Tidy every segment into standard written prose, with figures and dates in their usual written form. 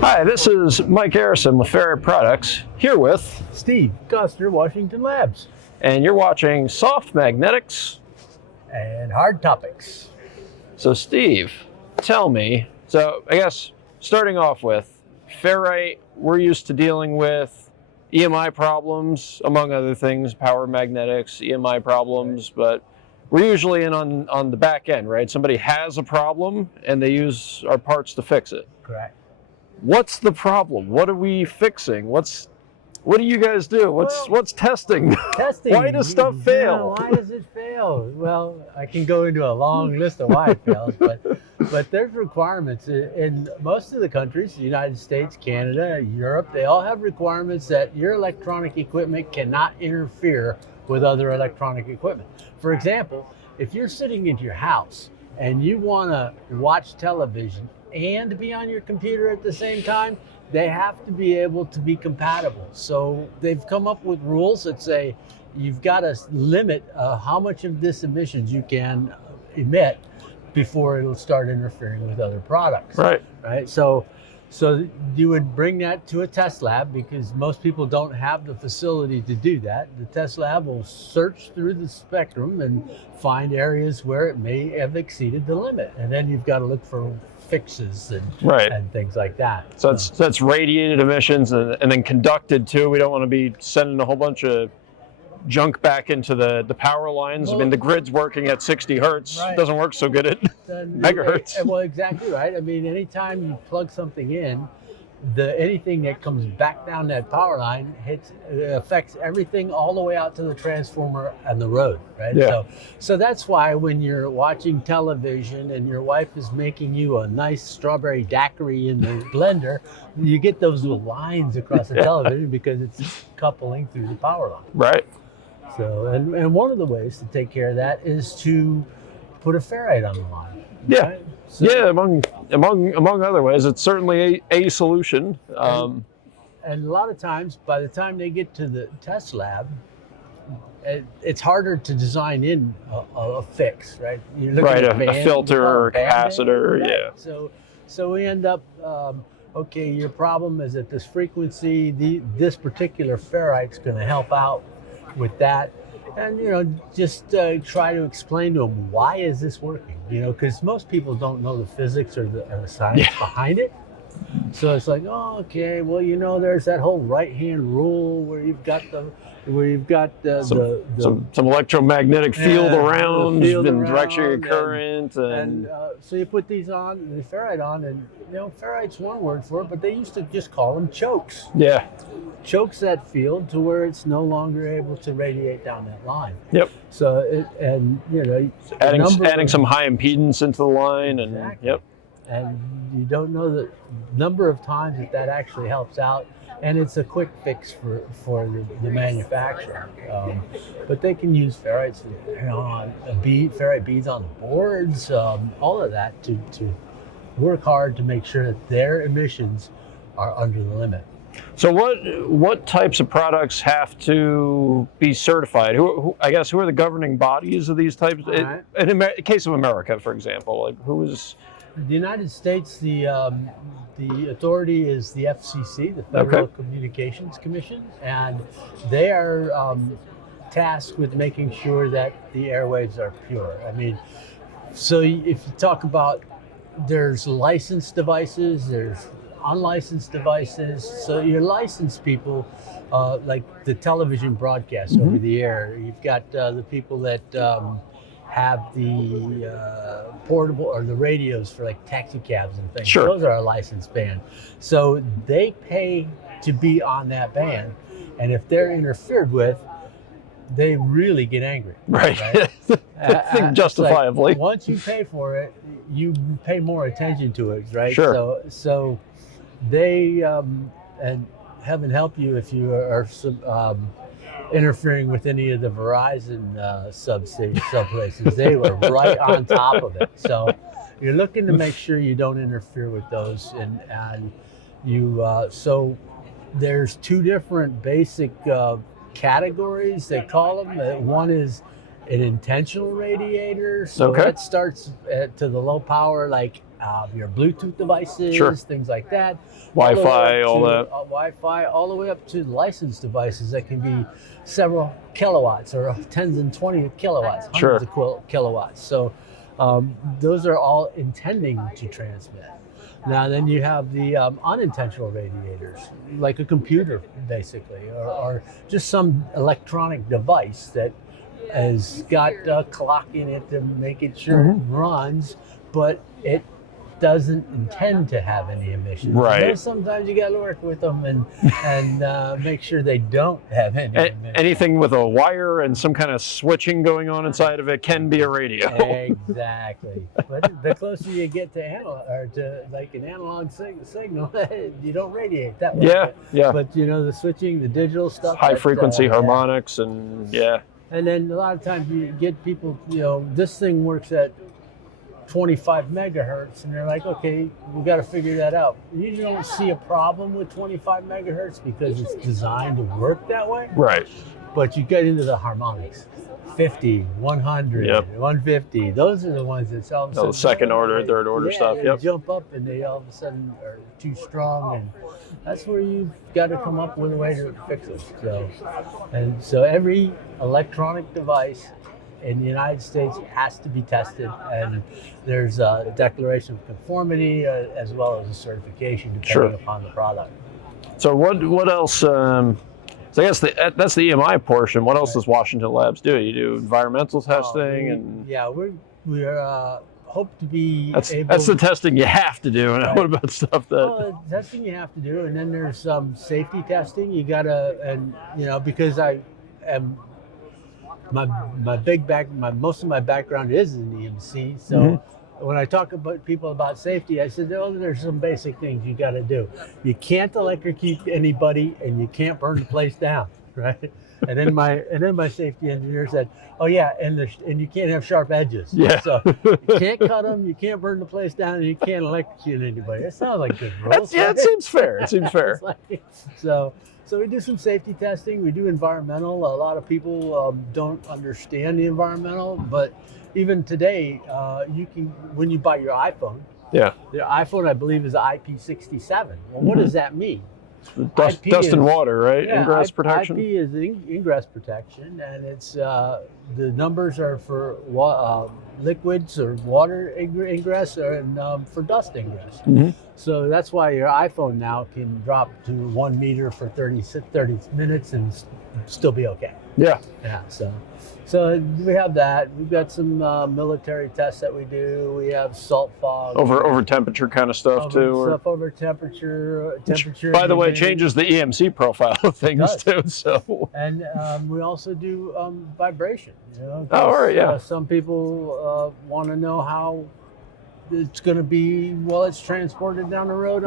Hi, this is Mike Arasim with Fair-Rite Products, here with Steve Koster, Washington Labs. And you're watching Soft Magnetics And Hard Topics. So Steve, tell me, so I guess starting off with, Fair-Rite, we're used to dealing with EMI problems, among other things, power magnetics, EMI problems, but we're usually in on the back end, right? Somebody has a problem and they use our parts to fix it. Correct. What's the problem? What are we fixing? What do you guys do? What's testing? Testing. Why does stuff fail? Why does it fail? Well, I can go into a long list of why it fails, but there's requirements in most of the countries, the United States, Canada, Europe. They all have requirements that your electronic equipment cannot interfere with other electronic equipment. For example, if you're sitting in your house and you want to watch television and be on your computer at the same time, they have to be able to be compatible. So they've come up with rules that say you've got to limit how much of this emissions you can emit before it'll start interfering with other products. Right. So you would bring that to a test lab because most people don't have the facility to do that. The test lab will search through the spectrum and find areas where it may have exceeded the limit. And then you've got to look for fixes and things like that. So that's radiated emissions and then conducted too. We don't want to be sending a whole bunch of junk back into the power lines. Well, I mean, the grid's working at 60 hertz. Right. It doesn't work so good at megahertz. Well, exactly right. I mean, anytime you plug something in, anything that comes back down that power line affects everything all the way out to the transformer and the road, right? Yeah. So that's why when you're watching television and your wife is making you a nice strawberry daiquiri in the blender, you get those little lines across the television because it's coupling through the power line. Right. So, and one of the ways to take care of that is to put a ferrite on the line. Yeah. Right? So, Yeah, among other ways, it's certainly a solution. And a lot of times, by the time they get to the test lab, it's harder to design in a fix, right? You're looking at a filter or a capacitor, right? yeah. So we end up, okay, your problem is at this frequency. This particular ferrite's going to help out with that, and just try to explain to them why is this working. Because most people don't know the physics or the science behind it. So it's like, oh, okay, well, there's that whole right-hand rule where you've got some electromagnetic field around and direction of your current, and so you put these on, the ferrite on, and ferrite's one word for it, but they used to just call them chokes. Yeah. Chokes that field to where it's no longer able to radiate down that line. Yep. So adding some high impedance into the line, and exactly. Yep. And you don't know the number of times that actually helps out, and it's a quick fix for the manufacturer. But they can use ferrites, ferrite beads on the boards, all of that to work hard to make sure that their emissions are under the limit. So what types of products have to be certified? Who are the governing bodies of these types? Right. In the case of America, for example, like who is? The United States, the authority is the FCC, the Federal Communications Commission, and they are tasked with making sure that the airwaves are pure. I mean, so if you talk about, there's licensed devices, there's unlicensed devices. So your licensed people, like the television broadcast over the air, you've got the people that have the portable or the radios for like taxi cabs and things. Sure. Those are a licensed band. So they pay to be on that band, and if they're interfered with, they really get angry. Right. I think justifiably. Like, once you pay for it, you pay more attention to it, right? Sure. So they, and heaven help you if you are interfering with any of the Verizon subplaces. They were right on top of it. So you're looking to make sure you don't interfere with those, and you. So there's two different basic categories, they call them. One is an intentional radiator. So Okay. that starts to the low power, like your Bluetooth devices, Sure. things like that. Wi-Fi, all that. Wi-Fi, all the way up to licensed devices that can be several kilowatts or tens and 20 kilowatts, hundreds of kilowatts. So those are all intending to transmit. Now then you have the unintentional radiators, like a computer basically, or just some electronic device that has got a clock in it to make it sure it runs, but it doesn't intend to have any emissions. Right. So sometimes you got to work with them and make sure they don't have any emissions. Anything with a wire and some kind of switching going on inside of it can be a radio. Exactly. But the closer you get to like an analog signal, you don't radiate that way. Yeah, yeah. But the switching, the digital stuff. High frequency harmonics and yeah. And then a lot of times you get people, this thing works at 25 megahertz, and they're like, okay, we got to figure that out. You don't see a problem with 25 megahertz because it's designed to work that way. Right. But you get into the harmonics, 50, 100, 150. Those are the ones that all of a sudden, second order, third order stuff. They jump up and they all of a sudden are too strong, and that's where you've got to come up with a way to fix it. So every electronic device in the United States has to be tested, and there's a declaration of conformity as well as a certification depending upon the product. So what else? So I guess that's the EMI portion. What else does Washington Labs do? You do environmental testing and we're hope to be that's the testing you have to do. And what about stuff that? Well, testing you have to do, and then there's some safety testing. You gotta, because I am. Most of my background is in EMC, so when I talk about people about safety, I said, there's some basic things you got to do. You can't electrocute anybody, and you can't burn the place down, right? And then my safety engineer said, oh yeah, and you can't have sharp edges. Yeah. So you can't cut them, you can't burn the place down, and you can't electrocute anybody. That sounds like good rules. It seems fair. It seems fair. So we do some safety testing. We do environmental. A lot of people don't understand the environmental, but even today, when you buy your iPhone, the iPhone I believe is IP67. Well, what does that mean? Dust and water, right? Yeah, ingress protection. IP is ingress protection, and it's the numbers are for liquids or water ingress and for dust ingress. So that's why your iPhone now can drop to 1 meter for 30 minutes and still be okay. Yeah. So we have that. We've got some military tests that we do. We have salt fog. Over temperature kind of stuff too. Over temperature. Which, by the way, changes the EMC profile of things too. So. And we also do vibration. Oh, all right, yeah. Some people want to know how it's going to be while it's transported down the road.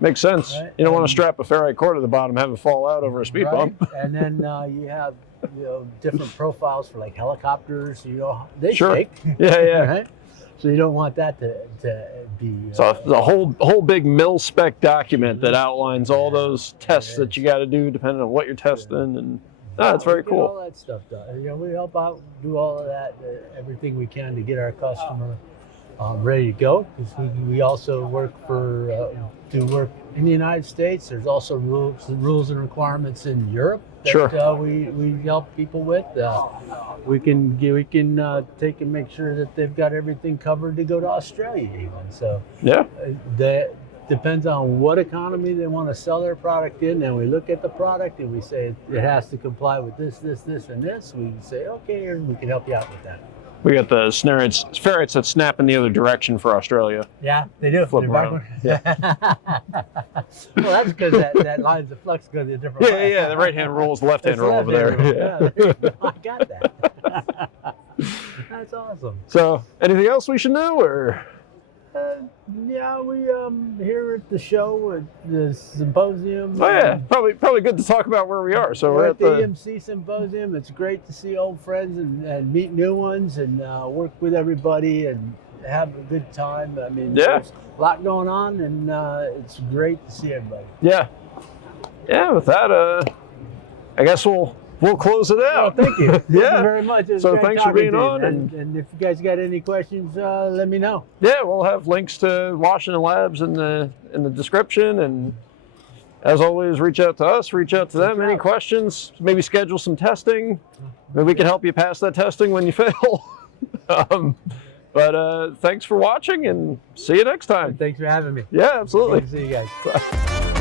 Makes sense. Right? You don't want to strap a ferrite cord to the bottom, have it fall out over a speed bump. And then you have different profiles for like helicopters. They shake. Yeah. Right? So you don't want that to be. So the whole big mil spec document that outlines all those tests that you got to do depending on what you're testing, and that's very cool. All that stuff done. We help out, do all of that, everything we can to get our customer ready to go. Because we also work do work in the United States. There's also rules and requirements in Europe that we help people with. We can take and make sure that they've got everything covered to go to Australia even. So that depends on what economy they want to sell their product in. And we look at the product and we say it has to comply with this, and this. We can say, okay, we can help you out with that. We got the ferrites that snap in the other direction for Australia. Yeah, they do. Flip around. Yeah. Well, that's because that lines of flux goes a different way. Yeah. The right-hand roll is the left-hand roll over there. Yeah, I got that. That's awesome. So, anything else we should know, or? We here at the show, at the symposium. Oh yeah, probably good to talk about where we are. So we're at the EMC symposium. It's great to see old friends and meet new ones and work with everybody and have a good time. I mean, there's a lot going on, and it's great to see everybody. Yeah. With that, I guess we'll we'll close it Well, out. thank you. Thank Yeah. you very much. It was So great thanks for talking being to you. on, And if you guys got any questions, let me know. Yeah, we'll have links to Washington Labs in the description, and as always, reach out to us, reach out to them. Any questions? Maybe schedule some testing. Maybe we can help you pass that testing when you fail. But thanks for watching, and see you next time. Thanks for having me. Yeah, absolutely. Good to see you guys.